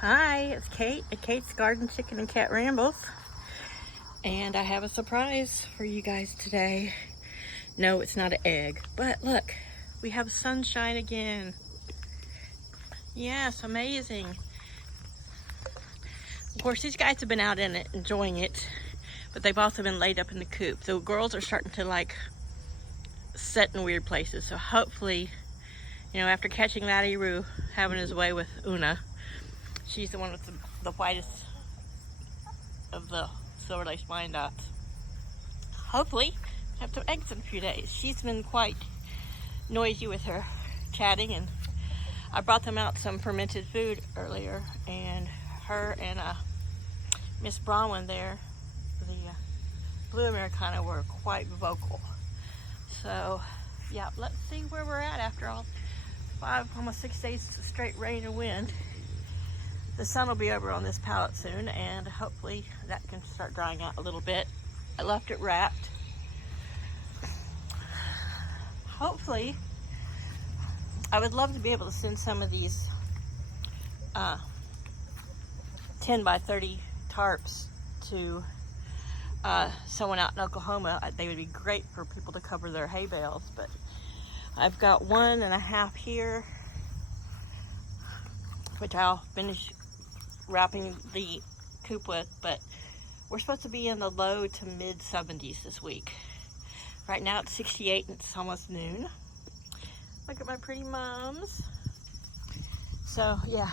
Hi, it's Kate at Kate's Garden Chicken and Cat Rambles. And I have a surprise for you guys today. No, it's not an egg, but look, we have sunshine again. Yes, amazing. Of course, these guys have been out in it, enjoying it, but they've also been laid up in the coop. The girls are starting to sit in weird places. So hopefully, after catching Matty Roo having his way with Una, she's the one with the whitest of the silver-laced Wyandottes. Hopefully, have some eggs in a few days. She's been quite noisy with her chatting, and I brought them out some fermented food earlier, and her and Miss Bronwyn there, the Blue Americana, were quite vocal. So, yeah, let's see where we're at after all 5, almost 6 days of straight rain and wind. The sun will be over on this pallet soon, and hopefully that can start drying out a little bit. I left it wrapped. Hopefully, I would love to be able to send some of these 10 by 30 tarps to someone out in Oklahoma. They would be great for people to cover their hay bales, but I've got 1.5 here, which I'll finish wrapping the coop with, but we're supposed to be in the low to mid 70s this week. Right now it's 68 and it's almost noon. Look at my pretty mums. So yeah,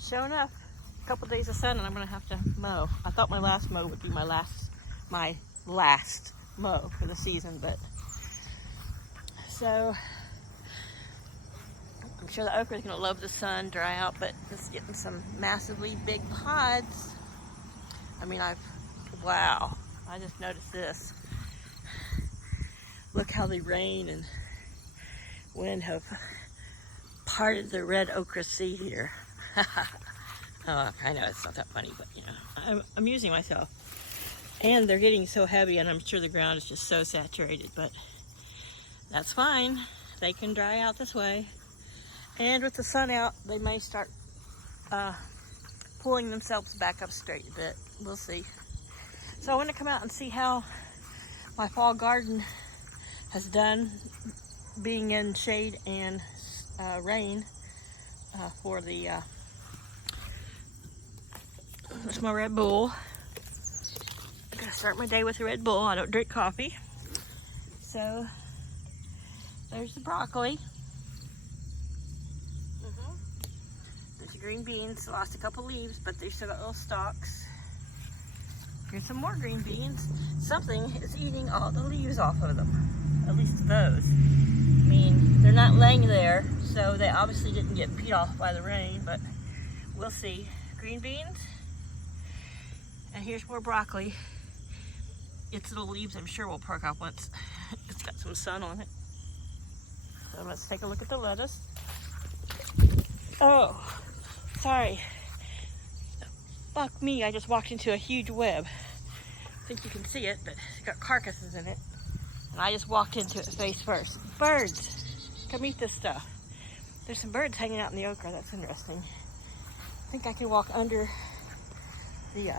sure enough, a couple days of sun and I'm gonna have to mow. I thought my last mow would be my last mow for the season, but so I'm sure the okra is going to love the sun, dry out, but it's getting some massively big pods. I mean, wow, I just noticed this. Look how the rain and wind have parted the red okra seed here. Oh, I know it's not that funny, but I'm amusing myself. And they're getting so heavy, and I'm sure the ground is just so saturated, but that's fine. They can dry out this way. And with the sun out, they may start pulling themselves back up straight a bit. We'll see. So I want to come out and see how my fall garden has done being in shade and rain for the, that's my Red Bull. I'm going to start my day with a Red Bull. I don't drink coffee. So there's the broccoli. There's the green beans. Lost a couple leaves, but they still got little stalks. Here's some more green beans. Something is eating all the leaves off of them. At least those. I mean, they're not laying there, so they obviously didn't get beat off by the rain, but we'll see. Green beans. And here's more broccoli. Its little leaves, I'm sure, will perk up once it's got some sun on it. So let's take a look at the lettuce. Oh, sorry. Fuck me, I just walked into a huge web. I think you can see it, but it's got carcasses in it. And I just walked into it face first. Birds, come eat this stuff. There's some birds hanging out in the okra, that's interesting. I think I can walk under the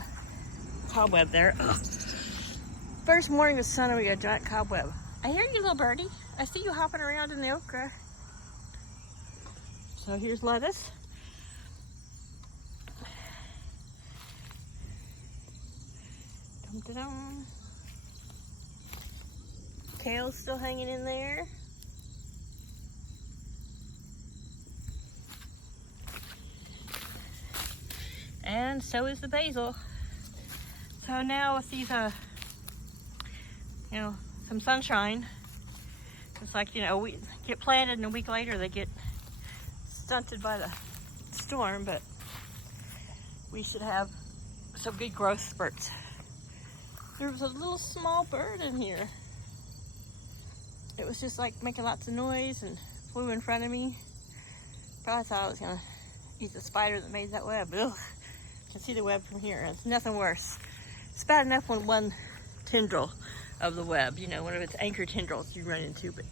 cobweb there. Ugh. First morning of sun and we got a giant cobweb. I hear you, little birdie. I see you hopping around in the okra. So here's lettuce. Dum-da-dum. Kale's still hanging in there. And so is the basil. So now with these, some sunshine, it's like, we get planted and a week later they get stunted by the storm, but we should have some good growth spurts. There was a little small bird in here. It was just like making lots of noise and flew in front of me. Probably thought I was gonna eat the spider that made that web. Ugh. You can see the web from here. It's nothing worse. It's bad enough when one tendril of the web, one of its anchor tendrils you run into, but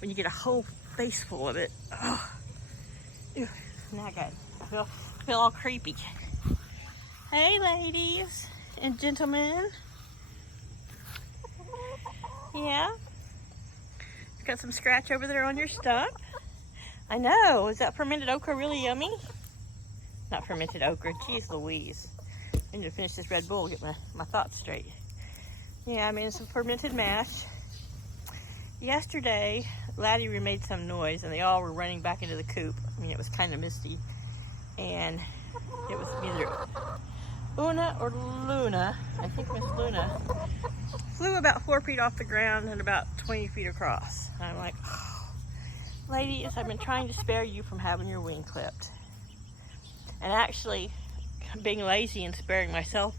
when you get a whole face full of it, oh, ew, not good. feel all creepy. Hey, ladies and gentlemen. Yeah? Got some scratch over there on your stump. I know. Is that fermented okra really yummy? Not fermented okra. Jeez Louise. I need to finish this Red Bull, get my thoughts straight. Yeah, I made some fermented mash. Yesterday, Laddie made some noise, and they all were running back into the coop. I mean, it was kind of misty. And it was either Una or Luna. I think Miss Luna flew about 4 feet off the ground and about 20 feet across. And I'm like, oh, ladies, I've been trying to spare you from having your wing clipped. And actually, being lazy and sparing myself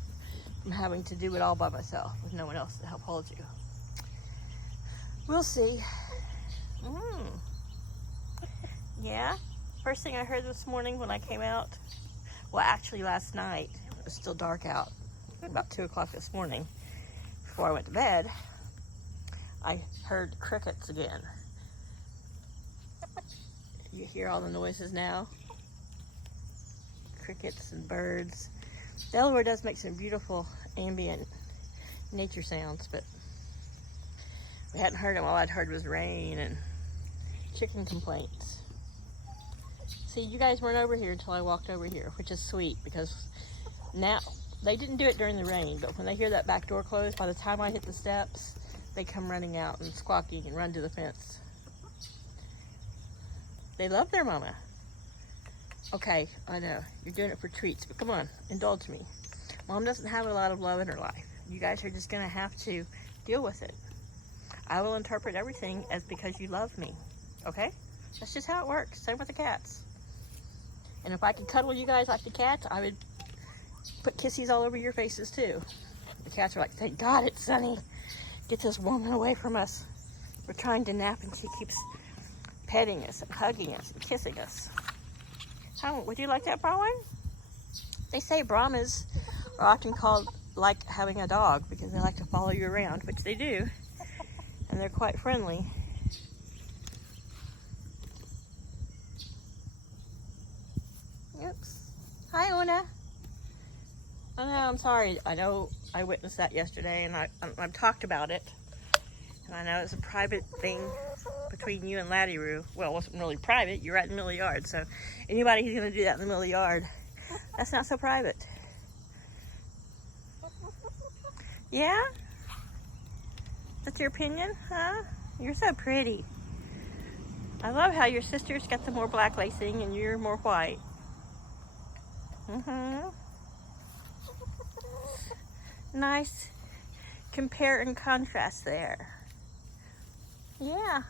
from having to do it all by myself with no one else to help hold you. We'll see. Yeah. First thing I heard this morning when I came out, well, actually last night, it was still dark out, about 2 o'clock this morning, before I went to bed, I heard crickets again. You hear all the noises now? Crickets and birds. Delaware does make some beautiful ambient nature sounds, but we hadn't heard them. All I'd heard was rain and chicken complaints. See, you guys weren't over here until I walked over here, which is sweet because now, they didn't do it during the rain, but when they hear that back door close, by the time I hit the steps, they come running out and squawking and run to the fence. They love their mama. Okay, I know, you're doing it for treats, but come on, indulge me. Mom doesn't have a lot of love in her life. You guys are just gonna have to deal with it. I will interpret everything as because you love me, okay? That's just how it works. Same with the cats. And if I could cuddle you guys like the cats, I would put kissies all over your faces too. The cats are like, thank God it's sunny. Get this woman away from us. We're trying to nap and she keeps petting us and hugging us and kissing us. How, would you like that, Brahmin? They say Brahmas are often called like having a dog because they like to follow you around, which they do. And they're quite friendly. Oops. Hi, Una. I know, I'm sorry. I know I witnessed that yesterday and I've talked about it. And I know it's a private thing between you and Laddie Roo. Well, it wasn't really private. You're right in the middle of the yard. So anybody who's going to do that in the middle of the yard, that's not so private. Yeah? That's your opinion, huh? You're so pretty. I love how your sister's got the more black lacing and you're more white. Nice compare and contrast there. Yeah.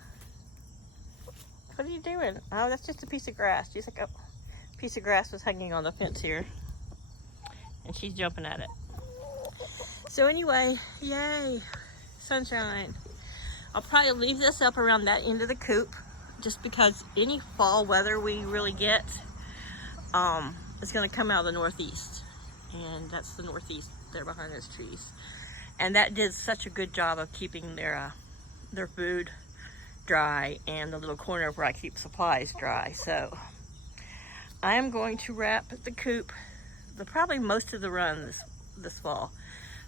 What are you doing? Oh, that's just a piece of grass. She's like, oh, a piece of grass was hanging on the fence here. And she's jumping at it. So anyway, yay, sunshine. I'll probably leave this up around that end of the coop just because any fall weather we really get is going to come out of the northeast. And that's the northeast there behind those trees. And that did such a good job of keeping their food dry and the little corner where I keep supplies dry. So I am going to wrap the coop, probably most of the run this fall.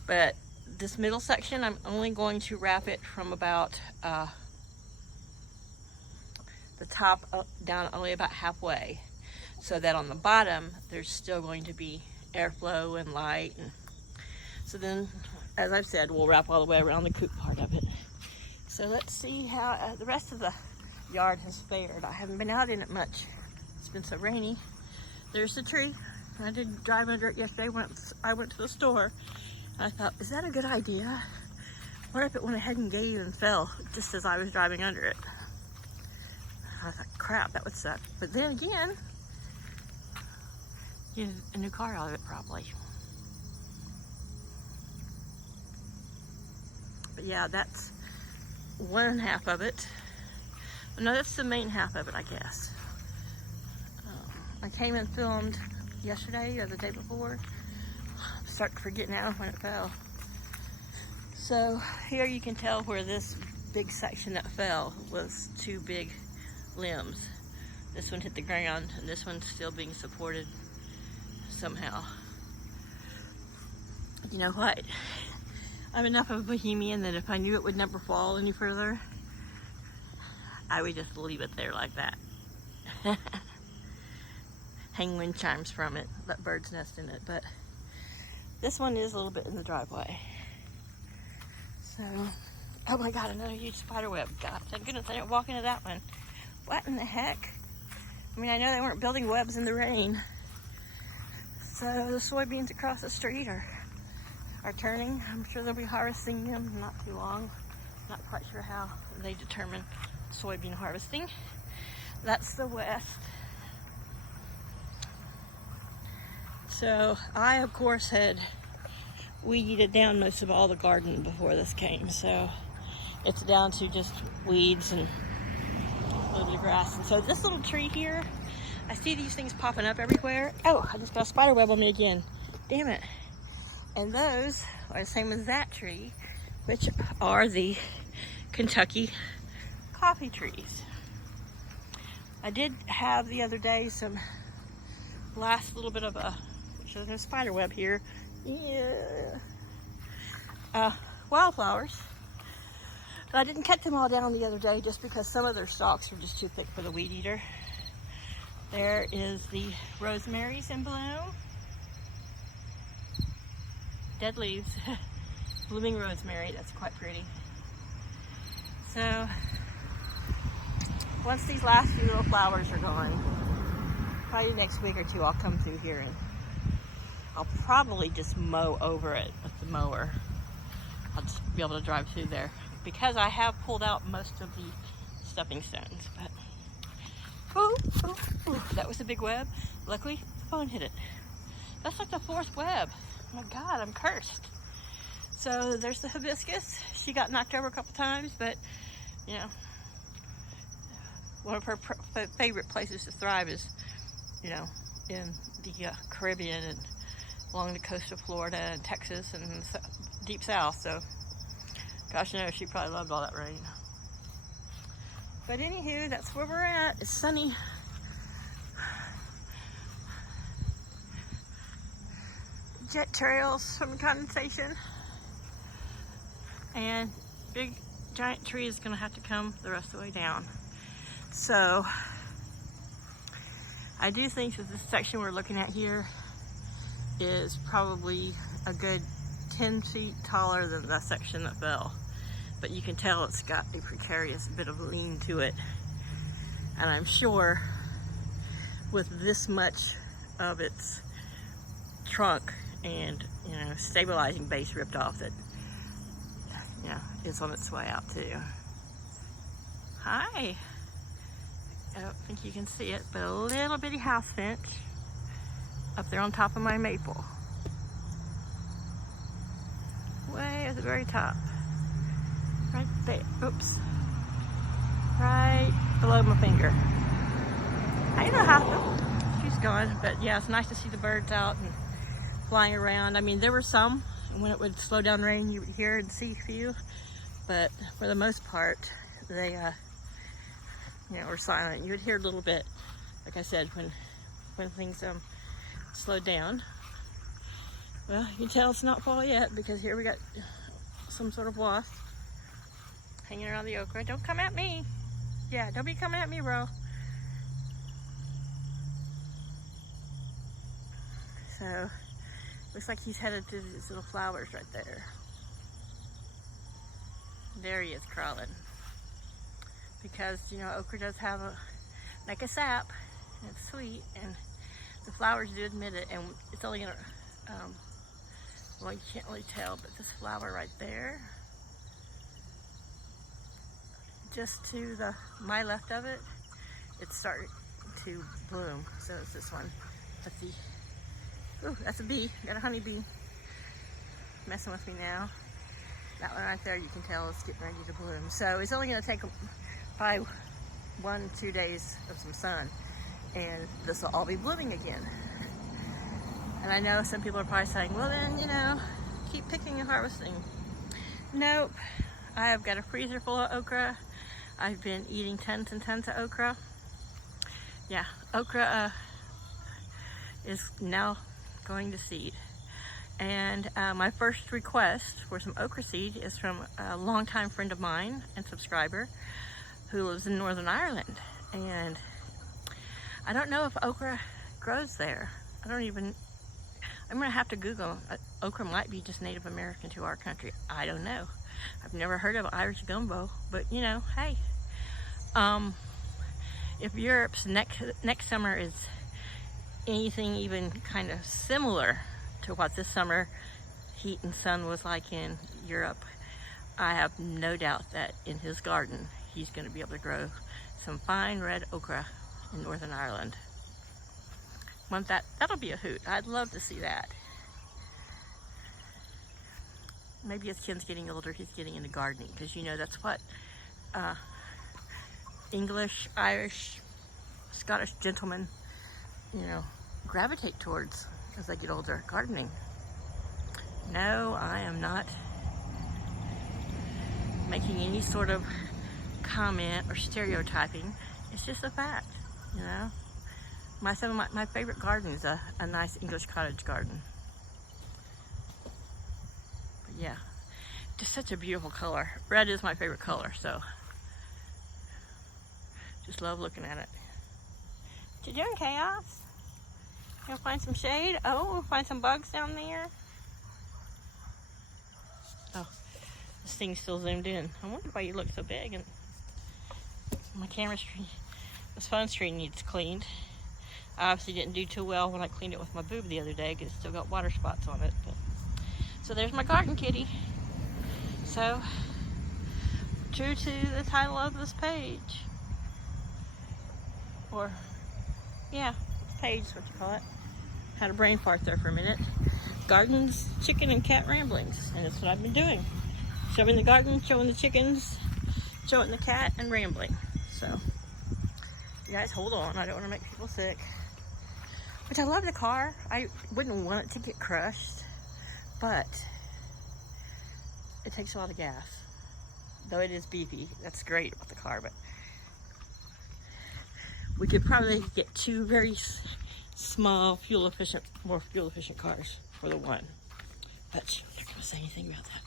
But this middle section, I'm only going to wrap it from about the top up, down only about halfway, so that on the bottom there's still going to be airflow and light. And so then, as I've said, we'll wrap all the way around the coop part of it. So let's see how the rest of the yard has fared. I haven't been out in it much. It's been so rainy. There's the tree. I did drive under it yesterday when I went to the store. I thought, is that a good idea? What if it went ahead and gave and fell just as I was driving under it? I thought, crap, that would suck. But then again, get a new car out of it probably. But yeah, that's one half of it. No, that's the main half of it, I guess. I came and filmed yesterday or the day before. I'm starting to forget now when it fell. So here you can tell where this big section that fell was two big limbs. This one hit the ground, and this one's still being supported somehow. You know what? I'm enough of a bohemian that if I knew it would never fall any further, I would just leave it there like that. Hang wind chimes from it, let birds nest in it. But this one is a little bit in the driveway. So, oh my God, another huge spider web. God, thank goodness I didn't walk into that one. What in the heck? I mean, I know they weren't building webs in the rain. So the soybeans across the street are turning. I'm sure they'll be harvesting them in not too long. Not quite sure how they determine soybean harvesting. That's the west. So I, of course, had weeded down most of all the garden before this came. So it's down to just weeds and a little bit of grass. And so this little tree here, I see these things popping up everywhere. Oh, I just got a spider web on me again. Damn it. And those are the same as that tree, which are the Kentucky coffee trees. I did have the other day some last little bit of a, which is a spider web here. Yeah. Wildflowers. But I didn't cut them all down the other day just because some of their stalks were just too thick for the weed eater. There is the rosemary's in bloom. Dead leaves. Blooming rosemary, that's quite pretty. So, once these last few little flowers are gone, probably next week or two I'll come through here and I'll probably just mow over it with the mower. I'll just be able to drive through there because I have pulled out most of the stepping stones. But ooh, that was a big web. Luckily, the phone hit it. That's like the fourth web. Oh my God, I'm cursed. So there's the hibiscus. She got knocked over a couple times, but you know, one of her favorite places to thrive is, you know, in the Caribbean and along the coast of Florida and Texas and the deep south. So, gosh knows she probably loved all that rain. But anywho, that's where we're at. It's sunny. Jet trails from condensation. And big giant tree is gonna have to come the rest of the way down. So I do think that this section we're looking at here is probably a good 10 feet taller than the section that fell. But you can tell it's got a precarious bit of lean to it. And I'm sure with this much of its trunk and, you know, stabilizing base ripped off, that, you know, it's on its way out too. Hi. I don't think you can see it, but a little bitty house finch up there on top of my maple. Way at the very top. Right there. Oops. Right below my finger. I know how. She's gone, but yeah, it's nice to see the birds out and flying around. I mean, there were some, and when it would slow down rain, you would hear and see a few, but for the most part, they, you know, were silent. You would hear a little bit, like I said, when things slowed down. Well, you can tell it's not fall yet because here we got some sort of wasp hanging around the okra. Don't come at me. Yeah, don't be coming at me, bro. So, looks like he's headed to these little flowers right there. There he is crawling. Because, you know, okra does have like a sap, and it's sweet, and the flowers do admit it, and it's only gonna, well, you can't really tell, but this flower right there, just to my left of it, it's starting to bloom. So it's this one. Let's see. Ooh, that's a bee. Got a honeybee messing with me now. That one right there, you can tell it's getting ready to bloom. So it's only going to take probably 1-2 days of some sun, and this will all be blooming again. And I know some people are probably saying, well then, you know, keep picking and harvesting. Nope. I have got a freezer full of okra. I've been eating tons and tons of okra. Yeah, okra is now going to seed. And my first request for some okra seed is from a longtime friend of mine and subscriber who lives in Northern Ireland. And I don't know if okra grows there. I'm gonna have to Google. Okra might be just Native American to our country. I don't know. I've never heard of Irish gumbo, but you know, hey. If Europe's next summer is anything even kind of similar to what this summer heat and sun was like in Europe, I have no doubt that in his garden he's going to be able to grow some fine red okra in Northern Ireland. That'll be a hoot. I'd love to see that. Maybe as Ken's getting older, he's getting into gardening, because you know that's what English, Irish, Scottish gentlemen, you know, gravitate towards as they get older, gardening. No, I am not making any sort of comment or stereotyping. It's just a fact, you know. My favorite garden is a nice English cottage garden. But yeah, just such a beautiful color. Red is my favorite color, so just love looking at it. What you doing, Chaos? You gonna find some shade? Oh, find some bugs down there. Oh, this thing's still zoomed in. I wonder why you look so big. And my camera screen, this phone screen needs cleaned. I obviously didn't do too well when I cleaned it with my boob the other day because it's still got water spots on it. So there's my garden kitty. So, true to the title of this page. Or, yeah, page is what you call it. Had a brain fart there for a minute. Gardens, chicken, and cat ramblings. And that's what I've been doing. Showing the garden, showing the chickens, showing the cat, and rambling. So, you guys hold on. I don't want to make people sick. Which I love the car. I wouldn't want it to get crushed. But it takes a lot of gas. Though it is beefy. That's great about the car. But we could probably get two very small, more fuel efficient cars for the one. But I'm not going to say anything about that.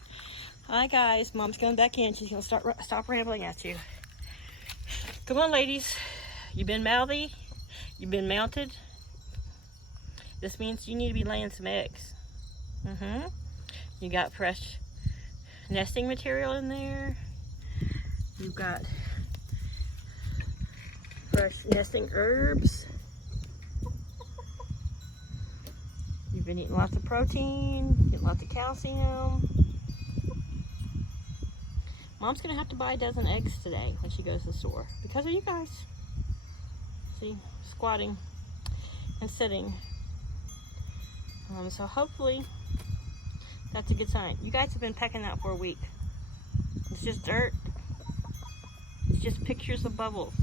Hi guys, Mom's going back in. She's going to stop rambling at you. Come on, ladies. You've been mouthy. You've been mounted. This means you need to be laying some eggs. You got fresh nesting material in there. You've got fresh nesting herbs. You've been eating lots of protein, getting lots of calcium. Mom's gonna have to buy a dozen eggs today when she goes to the store because of you guys. See, squatting and sitting. So hopefully that's a good sign. You guys have been pecking out for a week. It's just dirt. It's just pictures of bubbles.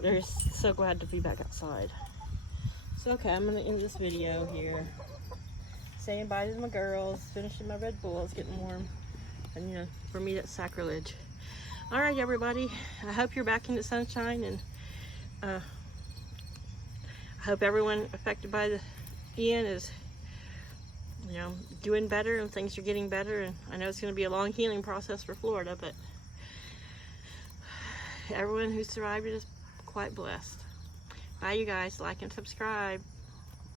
They're so glad to be back outside. So okay, I'm gonna end this video here. Saying bye to my girls, finishing my Red Bull. It's getting warm. And you know, for me that's sacrilege. Alright everybody, I hope you're back in the sunshine, and I hope everyone affected by the Ian is, you know, doing better and things are getting better. And I know it's going to be a long healing process for Florida, but everyone who survived it is quite blessed. Bye you guys, like and subscribe.